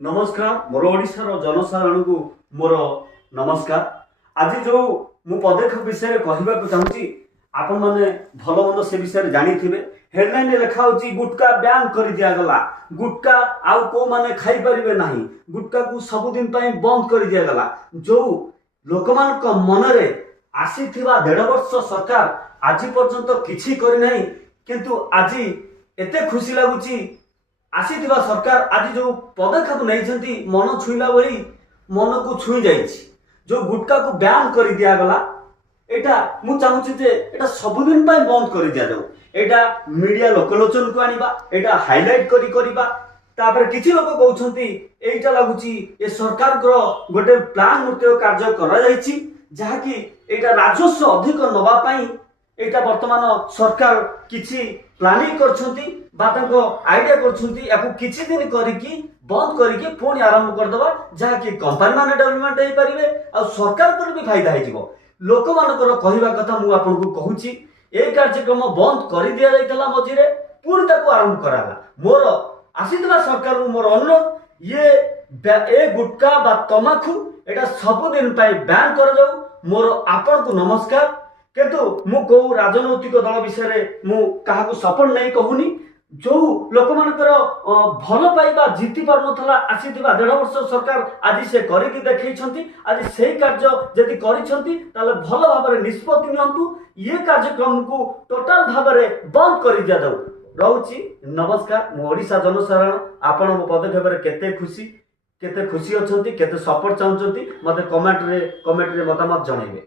नमस्कार मोर ओडिशार जनसाधारण को मोर नमस्कार। आज जो मु पदक्षेप विषय कहवा चाहूँगी आपण मैंने भल मंद से विषय जानी थे। हेडलाइन लिखा होची गुटका बैन कर दिगला। गुटका आउ को माने खाई परिबे नाही। गुटका को सबुदिन बंद कर दिगला। जो लोक मान मनरे आसीथिबा 1.5 वर्ष सरकार आज पर्यंत किछि करि नाही, किंतु आज एते खुशी लगुची आसीथिबा सरकार आज जो पदक्षेप नहीं मन छुईला भली मन को छुई जाइछि। जो गुटका को बैन कर दिगला एटा मु चाहूची जे एटा सबुदिन बंद कर दिया जाऊ। एटा मीडिया लोकलोचन को आनिबा, एटा हाइलाइट करी करिबा। तापर किछि लोक कहउछंती एटा लागुची ए सरकार को गोटे प्लान मूर्ति कार्य करा जाइछि, जहा कि एटा राजस्व अधिक नबा पई एटा वर्तमान सरकार किछि प्लानिंग करछंती बा तांको आइडिया करछंती। याकू किछि दिन करिकी बंद करिकी पुणी आरंभ कर दबा, जहा कि कंपनी माने डेवलपमेंट हेई परिबे आ सरकार पर भी फायदा हे जिवो। लोक मानकर कहवा कथा मु आपन को कहूची ए कार्यक्रम बंद कर दिया जाइतला मझिरे पुणी ताको आरंभ कराला। मोर आसीतबा सरकार मोर अनुरोध ए गुटका बा तमाखु एटा सबुदिन बैन कर जाऊ। मोर आपन को नमस्कार। किंतु मु को राजनैतिक दल विषय मु काहाको सपोर्ट नहीं कहूनी। जो लोक मानकर भल पाइबा जीति पार नथला आसीथिबा 1.5 वर्ष सरकार आज से करिकि देखैछंती। आज से कार्य जदि करिछंती ताले भल भाबरे निष्पत्ति नियंतु। ये कार्यक्रम को टोटल भाबरे बंद करि दिया जाऊ। रहउची नमस्कार। मो ओडिशा जनसाधारण आपण मो पदक्षेप रे केते खुशी अछंती, केते सपोर्ट चाहउछंती, मते कमेंट रे मतामत जणाइबे।